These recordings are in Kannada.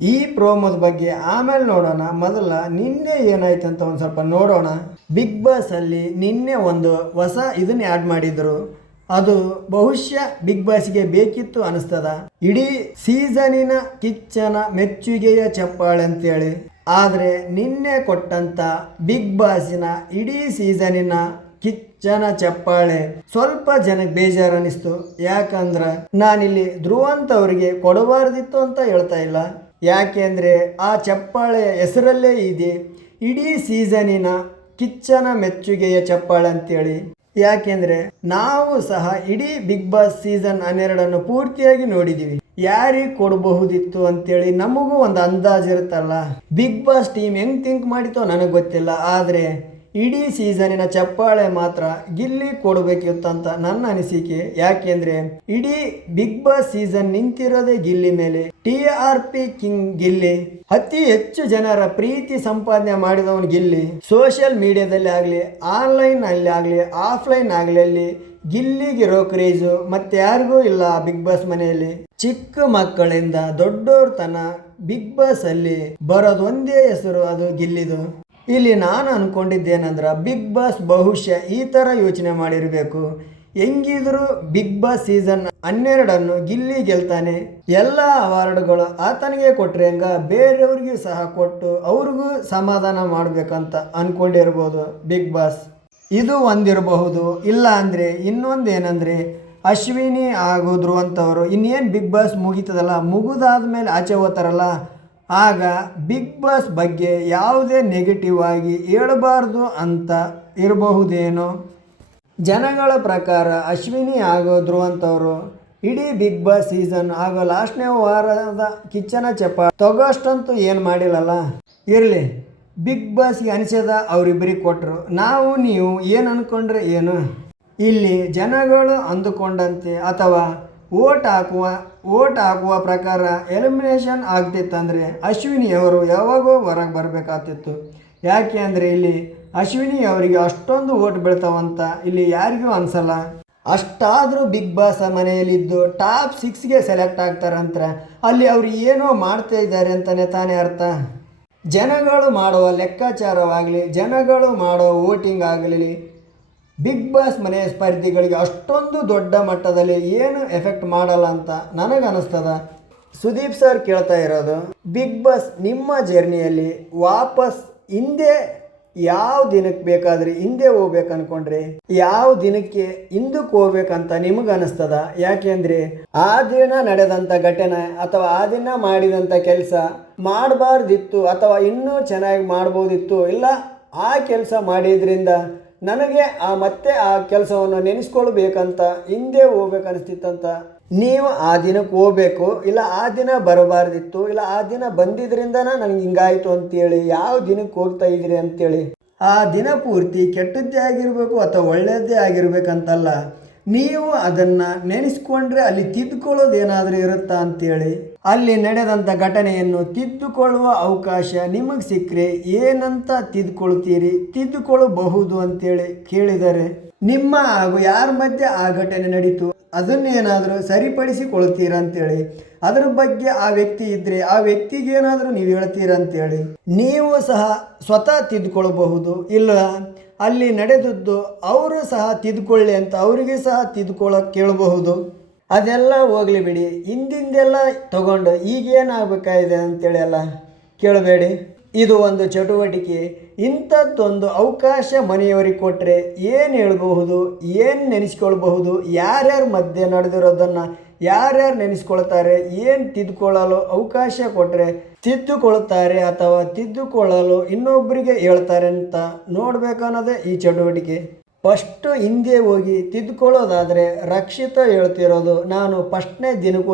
ಈ ಪ್ರೋಮೋದ ಬಗ್ಗೆ ಆಮೇಲೆ ನೋಡೋಣ. ಮೊದಲ ನಿನ್ನೆ ಏನಾಯ್ತು ಅಂತ ಒಂದು ಸ್ವಲ್ಪ ನೋಡೋಣ. ಬಿಗ್ ಬಾಸ್ ಅಲ್ಲಿ ನಿನ್ನೆ ಒಂದು ಹೊಸ ಇದನ್ನ ಆ್ಯಡ್ ಮಾಡಿದ್ರು. ಅದು ಬಹುಶಃ ಬಿಗ್ ಬಾಸ್ಗೆ ಬೇಕಿತ್ತು ಅನಿಸ್ತದ. ಇಡೀ ಸೀಸನಿನ ಕಿಚ್ಚನ ಮೆಚ್ಚುಗೆಯ ಚಪ್ಪಾಳೆ ಅಂತೇಳಿ. ಆದರೆ ನಿನ್ನೆ ಕೊಟ್ಟಂತ ಬಿಗ್ ಬಾಸಿನ ಇಡೀ ಸೀಸನಿನ ಕಿಚ್ಚನ ಚಪ್ಪಾಳೆ ಸ್ವಲ್ಪ ಜನಕ್ಕೆ ಬೇಜಾರನಿಸ್ತು. ಯಾಕಂದ್ರೆ ನಾನಿಲ್ಲಿ ಧ್ರುವಂತ ಅವರಿಗೆ ಕೊಡಬಾರ್ದಿತ್ತು ಅಂತ ಹೇಳ್ತಾ ಇಲ್ಲ. ಯಾಕೆಂದ್ರೆ ಆ ಚಪ್ಪಾಳೆ ಹೆಸರಲ್ಲೇ ಇದೆ. ಇಡೀ ಸೀಸನಿನ ಕಿಚ್ಚನ ಮೆಚ್ಚುಗೆಯ ಚಪ್ಪಾಳೆ ಅಂತೇಳಿ. ಯಾಕೆಂದರೆ ನಾವು ಸಹ ಇಡೀ ಬಿಗ್ ಬಾಸ್ ಸೀಸನ್ ಹನ್ನೆರಡನ್ನು ಪೂರ್ತಿಯಾಗಿ ನೋಡಿದ್ದೀವಿ ಯಾರಿಗೆ ಕೊಡಬಹುದಿತ್ತು ಅಂತೇಳಿ ನಮಗೂ ಒಂದು ಅಂದಾಜು ಇರುತ್ತಲ್ಲ. ಬಿಗ್ ಬಾಸ್ ಟೀಮ್ ಹೆಂಗ್ ಥಿಂಕ್ ಮಾಡಿತೋ ನನಗೆ ಗೊತ್ತಿಲ್ಲ. ಆದರೆ ಇಡೀ ಸೀಸನಿನ ಚಪ್ಪಾಳೆ ಮಾತ್ರ ಗಿಲ್ಲಿ ಕೊಡಬೇಕಿತ್ತಂತ ನನ್ನ ಅನಿಸಿಕೆ ಯಾಕೆಂದ್ರೆ ಇಡೀ ಬಿಗ್ ಬಾಸ್ ಸೀಸನ್ ನಿಂತಿರೋದೇ ಗಿಲ್ಲಿ ಮೇಲೆ. T R P king Gilli. ಅತಿ ಹೆಚ್ಚು ಜನರ ಪ್ರೀತಿ ಸಂಪಾದನೆ ಮಾಡಿದವನು ಗಿಲ್ಲಿ. ಸೋಷಿಯಲ್ ಮೀಡಿಯಾದಲ್ಲಿ ಆಗಲಿ, ಆನ್ಲೈನ್ ಅಲ್ಲಿ ಆಗಲಿ, ಆಫ್ಲೈನ್ ಆಗಲಿ ಅಲ್ಲಿ ಗಿಲ್ಲಿಗಿರೋ ಕ್ರೇಜು ಮತ್ತೆ ಯಾರಿಗೂ ಇಲ್ಲ ಬಿಗ್ ಬಾಸ್ ಮನೆಯಲ್ಲಿ. ಚಿಕ್ಕ ಮಕ್ಕಳಿಂದ ದೊಡ್ಡೋರ್ ತನ ಬಿಗ್ ಬಾಸ್ ಅಲ್ಲಿ ಬರೋದೊಂದೇ ಹೆಸರು ಅದು ಗಿಲ್ಲಿದು. ಇಲ್ಲಿ ನಾನು ಅಂದ್ಕೊಂಡಿದ್ದೇನೆಂದ್ರೆ ಬಿಗ್ ಬಾಸ್ ಬಹುಶಃ ಈ ಥರ ಯೋಚನೆ ಮಾಡಿರಬೇಕು. ಹೆಂಗಿದ್ರು ಬಿಗ್ ಬಾಸ್ ಸೀಸನ್ ಹನ್ನೆರಡನ್ನು ಗಿಲ್ಲಿ ಗೆಲ್ತಾನೆ. ಎಲ್ಲ ಅವಾರ್ಡ್ಗಳು ಆತನಿಗೆ ಕೊಟ್ಟರೆ ಹಂಗ ಬೇರೆಯವ್ರಿಗೂ ಸಹ ಕೊಟ್ಟು ಅವ್ರಿಗೂ ಸಮಾಧಾನ ಮಾಡಬೇಕಂತ ಅಂದ್ಕೊಂಡಿರ್ಬೋದು ಬಿಗ್ ಬಾಸ್. ಇದು ಒಂದಿರಬಹುದು, ಇಲ್ಲ ಅಂದರೆ ಇನ್ನೊಂದು ಏನಂದರೆ ಅಶ್ವಿನಿ ಆಗೋದ್ರು ಧ್ರುವಂತವರು ಇನ್ನೇನು ಬಿಗ್ ಬಾಸ್ ಮುಗೀತದಲ್ಲ ಮುಗಿದಾದ ಮೇಲೆ ಆಚೆ ಹೋಗ್ತಾರಲ್ಲ ಆಗ ಬಿಗ್ ಬಾಸ್ ಬಗ್ಗೆ ಯಾವುದೇ ನೆಗೆಟಿವ್ ಆಗಿ ಹೇಳಬಾರ್ದು ಅಂತ ಇರಬಹುದೇನೋ? ಜನಗಳ ಪ್ರಕಾರ ಅಶ್ವಿನಿ ಹಾಗೂ ಧ್ರುವಂತವರು ಇಡೀ ಬಿಗ್ ಬಾಸ್ ಸೀಸನ್ ಹಾಗೂ ಲಾಸ್ಟ್ನೇ ವಾರದ ಕಿಚ್ಚನ ಚಪ್ಪ ತಗೋಷ್ಟಂತೂ ಏನು ಮಾಡಿಲ್ಲಲ್ಲ? ಇರಲಿ, ಬಿಗ್ ಬಾಸ್ಗೆ ಅನಿಸದ ಅವರಿಬ್ಬರಿಗೆ ಕೊಟ್ಟರು ನಾವು, ನೀವು ಏನು ಅಂದ್ಕೊಂಡ್ರೆ ಏನು? ಇಲ್ಲಿ ಜನಗಳು ಅಂದುಕೊಂಡಂತೆ ಅಥವಾ ಓಟ್ ಹಾಕುವ ಓಟ್ ಹಾಕುವ ಪ್ರಕಾರ ಎಲಿಮಿನೇಷನ್ ಆಗ್ತಿತ್ತಂದರೆ ಅಶ್ವಿನಿಯವರು ಯಾವಾಗೋ ಹೊರಗೆ ಬರಬೇಕಾಗ್ತಿತ್ತು. ಯಾಕೆ ಅಂದರೆ ಇಲ್ಲಿ ಅಶ್ವಿನಿ ಅವರಿಗೆ ಅಷ್ಟೊಂದು ಓಟ್ ಬೀಳ್ತಾವಂತ ಇಲ್ಲಿ ಯಾರಿಗೂ ಅನ್ಸಲ್ಲ. ಅಷ್ಟಾದರೂ ಬಿಗ್ ಬಾಸ್ ಮನೆಯಲ್ಲಿದ್ದು ಟಾಪ್ ಸಿಕ್ಸ್ಗೆ ಸೆಲೆಕ್ಟ್ ಆಗ್ತಾರಂತ ಅಲ್ಲಿ ಅವರು ಏನೋ ಮಾಡ್ತಾ ಇದ್ದಾರೆ ಅಂತಲೇ ತಾನೇ ಅರ್ಥ. ಜನಗಳು ಮಾಡುವ ಲೆಕ್ಕಾಚಾರವಾಗಲಿ, ಜನಗಳು ಮಾಡೋ ವೋಟಿಂಗ್ ಆಗಲಿ ಬಿಗ್ ಬಾಸ್ ಮನೆಯ ಸ್ಪರ್ಧಿಗಳಿಗೆ ಅಷ್ಟೊಂದು ದೊಡ್ಡ ಮಟ್ಟದಲ್ಲಿ ಏನು ಎಫೆಕ್ಟ್ ಮಾಡಲ್ಲ ಅಂತ ನನಗನ್ನಿಸ್ತದ. ಸುದೀಪ್ ಸರ್ ಕೇಳ್ತಾ ಇರೋದು, ಬಿಗ್ ಬಾಸ್ ನಿಮ್ಮ ಜರ್ನಿಯಲ್ಲಿ ವಾಪಸ್ ಹಿಂದೆ ಯಾವ ದಿನಕ್ಕೆ ಬೇಕಾದ್ರೆ ಹಿಂದೆ ಹೋಗ್ಬೇಕು ಅನ್ಕೊಂಡ್ರಿ? ಯಾವ ದಿನಕ್ಕೆ ಹಿಂದಕ್ಕೆ ಹೋಗ್ಬೇಕಂತ ನಿಮಗೆ ಅನಿಸ್ತದ ಯಾಕೆಂದ್ರೆ ಆ ದಿನ ನಡೆದಂಥ ಘಟನೆ ಅಥವಾ ಆ ದಿನ ಮಾಡಿದಂಥ ಕೆಲಸ ಮಾಡಬಾರ್ದಿತ್ತು ಅಥವಾ ಇನ್ನೂ ಚೆನ್ನಾಗಿ ಮಾಡ್ಬೋದಿತ್ತು, ಇಲ್ಲ ಆ ಕೆಲಸ ಮಾಡಿದ್ರಿಂದ ನನಗೆ ಆ ಮತ್ತೆ ಆ ಕೆಲಸವನ್ನು ನೆನೆಸ್ಕೊಳ್ಬೇಕಂತ ಹಿಂದೆ ಹೋಗ್ಬೇಕನ್ನಿಸ್ತಿತ್ತಂತ. ನೀವು ಆ ದಿನಕ್ಕೆ ಹೋಗ್ಬೇಕು, ಇಲ್ಲ ಆ ದಿನ ಬರಬಾರ್ದಿತ್ತು, ಇಲ್ಲ ಆ ದಿನ ಬಂದಿದ್ರಿಂದನ ನನಗೆ ಹಿಂಗಾಯಿತು ಅಂತೇಳಿ, ಯಾವ ದಿನಕ್ಕೆ ಹೋಗ್ತಾ ಇದ್ರಿ ಅಂತೇಳಿ. ಆ ದಿನ ಪೂರ್ತಿ ಕೆಟ್ಟದ್ದೇ ಆಗಿರಬೇಕು ಅಥವಾ ಒಳ್ಳೆಯದೇ ಆಗಿರ್ಬೇಕಂತಲ್ಲ, ನೀವು ಅದನ್ನು ನೆನೆಸ್ಕೊಂಡ್ರೆ ಅಲ್ಲಿ ತಿದ್ದುಕೊಳ್ಳೋದು ಏನಾದರೂ ಇರುತ್ತಾ ಅಂತೇಳಿ. ಅಲ್ಲಿ ನಡೆದಂಥ ಘಟನೆಯನ್ನು ತಿದ್ದುಕೊಳ್ಳುವ ಅವಕಾಶ ನಿಮಗೆ ಸಿಕ್ಕರೆ ಏನಂತ ತಿದ್ದುಕೊಳ್ತೀರಿ? ತಿದ್ದುಕೊಳ್ಳಬಹುದು ಅಂತೇಳಿ ಕೇಳಿದರೆ, ನಿಮ್ಮ ಹಾಗೂ ಯಾರ ಮಧ್ಯೆ ಆ ಘಟನೆ ನಡೀತು? ಅದನ್ನೇನಾದರೂ ಸರಿಪಡಿಸಿಕೊಳ್ತೀರಾ ಅಂತೇಳಿ? ಅದ್ರ ಬಗ್ಗೆ ಆ ವ್ಯಕ್ತಿ ಇದ್ದರೆ ಆ ವ್ಯಕ್ತಿಗೆ ಏನಾದರೂ ನೀವು ಹೇಳ್ತೀರಾ ಅಂತೇಳಿ? ನೀವು ಸಹ ಸ್ವತಃ ತಿದ್ದುಕೊಳ್ಳಬಹುದು ಇಲ್ಲ, ಅಲ್ಲಿ ನಡೆದದ್ದು ಅವರು ಸಹ ತಿದ್ದುಕೊಳ್ಳಿ ಅಂತ ಅವರಿಗೆ ಸಹ ತಿದ್ದುಕೊಳ್ಳೋಕೆ ಕೇಳಬಹುದು. ಅದೆಲ್ಲ ಹೋಗಲಿ ಬಿಡಿ. ಹಿಂದಿಂದೆಲ್ಲ ತಗೊಂಡು ಈಗೇನಾಗಬೇಕಾಗಿದೆ ಅಂತೇಳಿ ಎಲ್ಲ ಕೇಳಬೇಡಿ. ಇದು ಒಂದು ಚಟುವಟಿಕೆ. ಇಂಥದ್ದೊಂದು ಅವಕಾಶ ಮನೆಯವರಿಗೆ ಕೊಟ್ಟರೆ ಏನು ಹೇಳಬಹುದು, ಏನು ನೆನೆಸ್ಕೊಳ್ಬಹುದು, ಯಾರ್ಯಾರ ಮಧ್ಯೆ ನಡೆದಿರೋದನ್ನು ಯಾರ್ಯಾರು ನೆನೆಸ್ಕೊಳ್ತಾರೆ, ಏನು ತಿದ್ದುಕೊಳ್ಳಲು ಅವಕಾಶ ಕೊಟ್ಟರೆ ತಿದ್ದುಕೊಳ್ತಾರೆ ಅಥವಾ ತಿದ್ದುಕೊಳ್ಳಲು ಇನ್ನೊಬ್ಬರಿಗೆ ಹೇಳ್ತಾರೆ ಅಂತ ನೋಡಬೇಕನ್ನೋದೇ ಈ ಚಟುವಟಿಕೆ. ಫಸ್ಟು ಹಿಂದೆ ಹೋಗಿ ತಿದ್ಕೊಳ್ಳೋದಾದರೆ ರಕ್ಷಿತ ಹೇಳ್ತಿರೋದು ನಾನು ಫಸ್ಟ್ನೇ ದಿನಕ್ಕೆ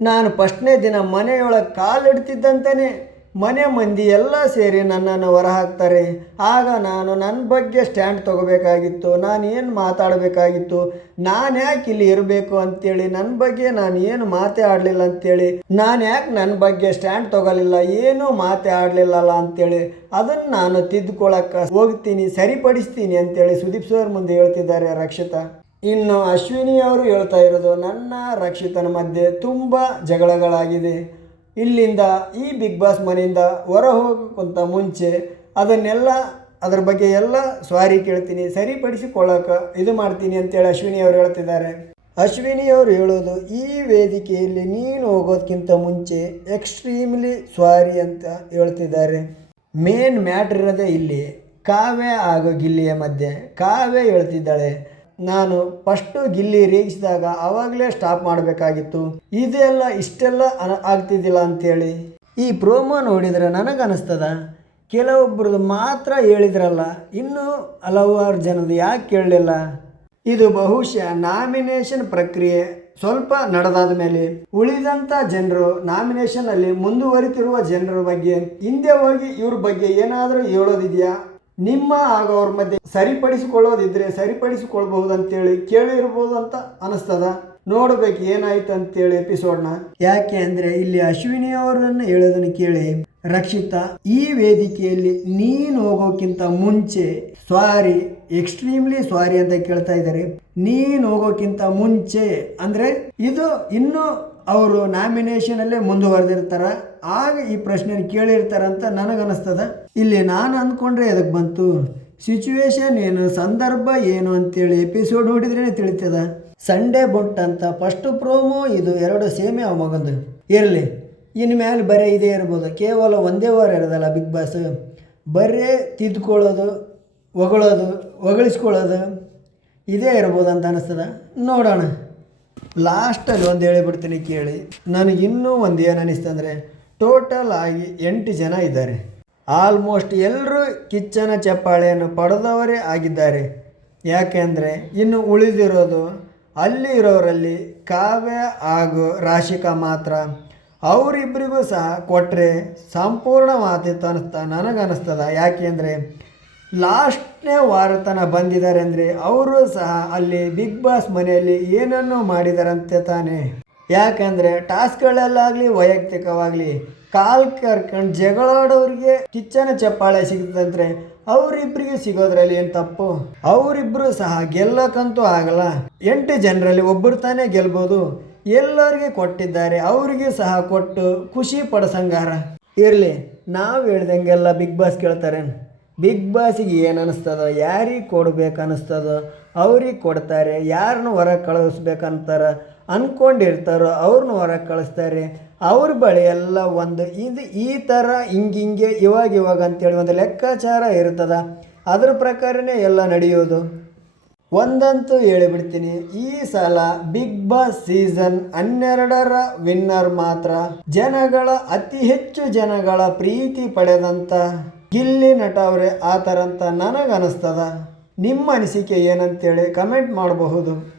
ನಾನು ಫಸ್ಟ್ನೇ ದಿನ ಮನೆಯೊಳಗೆ ಕಾಲಿಡ್ತಿದ್ದಂತೆಯೇ ಮನೆ ಮಂದಿ ಎಲ್ಲ ಸೇರಿ ನನ್ನನ್ನು ಹೊರ ಹಾಕ್ತಾರೆ ಆಗ ನಾನು ನನ್ನ ಬಗ್ಗೆ ಸ್ಟ್ಯಾಂಡ್ ತಗೋಬೇಕಾಗಿತ್ತು. ನಾನು ಏನು ಮಾತಾಡಬೇಕಾಗಿತ್ತು? ನಾನು ಯಾಕೆ ಇಲ್ಲಿ ಇರಬೇಕು ಅಂತೇಳಿ, ನನ್ನ ಬಗ್ಗೆ ನಾನು ಏನು ಮಾತೇ ಆಡಲಿಲ್ಲ ಅಂತೇಳಿ, ನಾನು ಯಾಕೆ ನನ್ನ ಬಗ್ಗೆ ಸ್ಟ್ಯಾಂಡ್ ತಗೊಳ್ಳಿಲ್ಲ ಏನೂ ಮಾತೇ ಆಡಲಿಲ್ಲಲ್ಲ ಅಂತೇಳಿ, ಅದನ್ನು ನಾನು ತಿದ್ದುಕೊಳ್ಳೋಕೆ ಹೋಗ್ತೀನಿ, ಸರಿಪಡಿಸ್ತೀನಿ ಅಂತೇಳಿ ಸುದೀಪ್ ಸರ್ ಮುಂದೆ ಹೇಳ್ತಿದ್ದಾರೆ ರಕ್ಷಿತಾ. ಇನ್ನು ಅಶ್ವಿನಿ ಅವರು ಹೇಳ್ತಾ ಇರೋದು, ನನ್ನ ರಕ್ಷಿತನ ಮಧ್ಯೆ ತುಂಬ ಜಗಳಗಳಾಗಿದೆ. ಇಲ್ಲಿಂದ ಈ ಬಿಗ್ ಬಾಸ್ ಮನೆಯಿಂದ ಹೊರ ಹೋಗೋಕ್ಕಿಂತ ಮುಂಚೆ ಅದನ್ನೆಲ್ಲ, ಅದ್ರ ಬಗ್ಗೆ ಎಲ್ಲ ಸ್ವಾರಿ ಕೇಳ್ತೀನಿ, ಸರಿಪಡಿಸಿಕೊಳ್ಳೋಕೆ ಇದು ಮಾಡ್ತೀನಿ ಅಂತೇಳಿ ಅಶ್ವಿನಿ ಅವರು ಹೇಳ್ತಿದ್ದಾರೆ. ಅಶ್ವಿನಿ ಅವರು ಹೇಳೋದು, ಈ ವೇದಿಕೆಯಲ್ಲಿ ನೀನು ಹೋಗೋದಕ್ಕಿಂತ ಮುಂಚೆ ಎಕ್ಸ್ಟ್ರೀಮ್ಲಿ ಸ್ವಾರಿ ಅಂತ ಹೇಳ್ತಿದ್ದಾರೆ. ಮೇನ್ ಮ್ಯಾಟ್ರ್ ಇರೋದೇ ಇಲ್ಲಿ, ಕಾವ್ಯ ಹಾಗೂ ಗಿಲ್ಲಿಯ ಮಧ್ಯೆ, ಕಾವ್ಯ ಹೇಳ್ತಿದ್ದಾಳೆ. ನಾನು ಫಸ್ಟು ಗಿಲ್ಲಿ ರೇಗಿಸಿದಾಗ ಆವಾಗಲೇ ಸ್ಟಾಪ್ ಮಾಡಬೇಕಾಗಿತ್ತು. ಇದೆಲ್ಲ ಇಷ್ಟೆಲ್ಲ ಅನ- ಆಗ್ತಿದ್ದಿಲ್ಲ ಅಂತೇಳಿ. ಈ ಪ್ರೋಮೋ ನೋಡಿದರೆ ನನಗನ್ನಿಸ್ತದ? ಕೆಲವೊಬ್ಬರದು ಮಾತ್ರ ಹೇಳಿದ್ರಲ್ಲ, ಇನ್ನೂ ಹಲವಾರು ಜನರು ಯಾಕೆ ಕೇಳಲಿಲ್ಲ? ಇದು ಬಹುಶಃ ನಾಮಿನೇಷನ್ ಪ್ರಕ್ರಿಯೆ ಸ್ವಲ್ಪ ನಡೆದಾದ ಮೇಲೆ ಉಳಿದಂಥ ಜನರು ನಾಮಿನೇಷನ್ ಅಲ್ಲಿ ಮುಂದುವರಿತಿರುವ ಜನರ ಬಗ್ಗೆ, ಹಿಂದೆ ಹೋಗಿ ಇವ್ರ ಬಗ್ಗೆ ಏನಾದರೂ ಹೇಳೋದಿದೆಯಾ? ನಿಮ್ಮ ಹಾಗೂ ಅವ್ರ ಮಧ್ಯೆ ಸರಿಪಡಿಸಿಕೊಳ್ಳೋದಿದ್ರೆ ಸರಿಪಡಿಸಿಕೊಳ್ಬಹುದು ಅಂತೇಳಿ ಕೇಳಿರ್ಬೋದು ಅಂತ ಅನಿಸ್ತದ. ನೋಡಬೇಕು ಏನಾಯ್ತು ಅಂತೇಳಿ ಎಪಿಸೋಡ್ನ ಯಾಕೆ ಅಂದರೆ ಇಲ್ಲಿ ಅಶ್ವಿನಿ ಅವರನ್ನು ಹೇಳೋದನ್ನು ಕೇಳಿ. ರಕ್ಷಿತಾ, ಈ ವೇದಿಕೆಯಲ್ಲಿ ನೀನು ಹೋಗೋಕ್ಕಿಂತ ಮುಂಚೆ ಸಾರಿ ಎಕ್ಸ್ಟ್ರೀಮ್ಲಿ ಸಾರಿ ಅಂತ ಕೇಳ್ತಾ ಇದ್ದಾರೆ. ನೀನು ಹೋಗೋಕ್ಕಿಂತ ಮುಂಚೆ, ಅಂದ್ರೆ ಇದು ಇನ್ನೂ ಅವರು ನಾಮಿನೇಷನ್ ಅಲ್ಲೇ ಮುಂದುವರೆದಿರ್ತಾರ. ಆಗ ಈ ಪ್ರಶ್ನೆ ಕೇಳಿರ್ತಾರಂತ ನನಗನ್ನಿಸ್ತದ ಇಲ್ಲಿ ನಾನು ಅಂದ್ಕೊಂಡ್ರೆ ಅದಕ್ಕೆ ಬಂತು? ಸಿಚುವೇಶನ್ ಏನು, ಸಂದರ್ಭ ಏನು ಅಂತೇಳಿ ಎಪಿಸೋಡ್ ನೋಡಿದ್ರೇ ತಿಳಿತದ? ಸಂಡೇ ಬುಟ್ ಅಂತ ಫಸ್ಟ್ ಪ್ರೋಮೋ ಇದು ಎರಡು ಸೇಮೆ ಅವ ಮಗಂದು. ಇರಲಿ ಇನ್ನು ಮೇಲೆ ಬರೀ ಇದೇ ಇರ್ಬೋದು. ಕೇವಲ ಒಂದೇ ವಾರ ಇರೋದಲ್ಲ ಬಿಗ್ ಬಾಸ್ ಬರೀ ತಿದ್ಕೊಳ್ಳೋದು, ಹೊಗಳೋದು, ಹೊಗಳಿಸ್ಕೊಳ್ಳೋದು ಇದೇ ಇರ್ಬೋದು ಅಂತ ಅನಿಸ್ತದ? ನೋಡೋಣ. ಲಾಸ್ಟಲ್ಲಿ ಒಂದು ಹೇಳಿಬಿಡ್ತೀನಿ ಕೇಳಿ. ನನಗಿನ್ನೂ ಒಂದು ಏನು ಅನ್ನಿಸ್ತಂದರೆ ಟೋಟಲ್ ಆಗಿ ಎಂಟು ಜನ ಇದ್ದಾರೆ. ಆಲ್ಮೋಸ್ಟ್ ಎಲ್ಲರೂ ಕಿಚ್ಚನ ಚಪ್ಪಾಳೆಯನ್ನು ಪಡೆದವರೇ ಆಗಿದ್ದಾರೆ. ಯಾಕೆಂದರೆ ಇನ್ನು ಉಳಿದಿರೋದು ಅಲ್ಲಿ ಇರೋರಲ್ಲಿ ಕಾವ್ಯ ಹಾಗೂ ರಾಶಿಕಾ ಮಾತ್ರ. ಅವರಿಬ್ಬರಿಗೂ ಸಹ ಕೊಟ್ಟರೆ ಸಂಪೂರ್ಣವಾದಿತ್ತು ಅನ್ನಿಸ್ತಾ ನನಗನ್ನಿಸ್ತದ ಯಾಕೆಂದರೆ ಲಾಸ್ಟ್ನೇ ವಾರತನ ಬಂದಿದ್ದಾರೆ ಅಂದರೆ ಅವರು ಸಹ ಅಲ್ಲಿ ಬಿಗ್ ಬಾಸ್ ಮನೆಯಲ್ಲಿ ಏನನ್ನು ಮಾಡಿದಾರಂತೆ ತಾನೇ. ಯಾಕಂದರೆ ಟಾಸ್ಕ್ಗಳಲ್ಲಾಗಲಿ, ವೈಯಕ್ತಿಕವಾಗಲಿ ಕಾಲ್ ಕರ್ಕೊಂಡು ಜಗಳಾಡೋರಿಗೆ ಕಿಚ್ಚನ ಚಪ್ಪಾಳೆ ಸಿಗುತ್ತಂದ್ರೆ ಅವರಿಬ್ಬರಿಗೆ ಸಿಗೋದ್ರಲ್ಲಿ ಏನು ತಪ್ಪು? ಅವರಿಬ್ಬರು ಸಹ ಗೆಲ್ಲಕ್ಕಂತೂ ಆಗಲ್ಲ. ಎಂಟು ಜನರಲ್ಲಿ ಒಬ್ಬರು ತಾನೇ ಗೆಲ್ಬೋದು. ಎಲ್ಲರಿಗೆ ಕೊಟ್ಟಿದ್ದಾರೆ, ಅವರಿಗೆ ಸಹ ಕೊಟ್ಟು ಖುಷಿ ಪಡಸಂಗಾರ ಇರಲಿ, ನಾವು ಹೇಳ್ದಂಗೆಲ್ಲ ಬಿಗ್ ಬಾಸ್ ಕೇಳ್ತಾರೆ. ಬಿಗ್ ಬಾಸಿಗೆ ಏನು ಅನ್ನಿಸ್ತದ ಯಾರಿಗೆ ಕೊಡ್ಬೇಕು ಅನ್ನಿಸ್ತದ ಅವ್ರಿಗೆ ಕೊಡ್ತಾರೆ ಯಾರನ್ನ ಹೊರಗೆ ಕಳಿಸ್ಬೇಕಂತಾರ ಅಂದ್ಕೊಂಡಿರ್ತಾರೋ ಅವ್ರನ್ನ ಹೊರಗೆ ಕಳಿಸ್ತಾರೆ. ಅವ್ರ ಬಳಿ ಎಲ್ಲ ಒಂದು ಇದು ಈ ಥರ ಹಿಂಗಿಂಗೆ ಇವಾಗ ಇವಾಗ ಅಂತೇಳಿ ಒಂದು ಲೆಕ್ಕಾಚಾರ ಇರ್ತದ. ಅದ್ರ ಪ್ರಕಾರನೇ ಎಲ್ಲ ನಡೆಯೋದು. ಒಂದಂತೂ ಹೇಳಿಬಿಡ್ತೀನಿ, ಈ ಸಲ ಬಿಗ್ ಬಾಸ್ ಸೀಸನ್ ಹನ್ನೆರಡರ ವಿನ್ನರ್ ಮಾತ್ರ. ಜನಗಳ ಅತಿ ಹೆಚ್ಚು ಜನಗಳ ಪ್ರೀತಿ ಪಡೆದಂತ ಗಿಲ್ಲಿ ನಟ ಅವರೇ ಆ ಥರ ಅಂತ ನನಗನ್ನಿಸ್ತದ? ನಿಮ್ಮ ಅನಿಸಿಕೆ ಏನಂತೇಳಿ ಕಮೆಂಟ್ ಮಾಡಬಹುದು.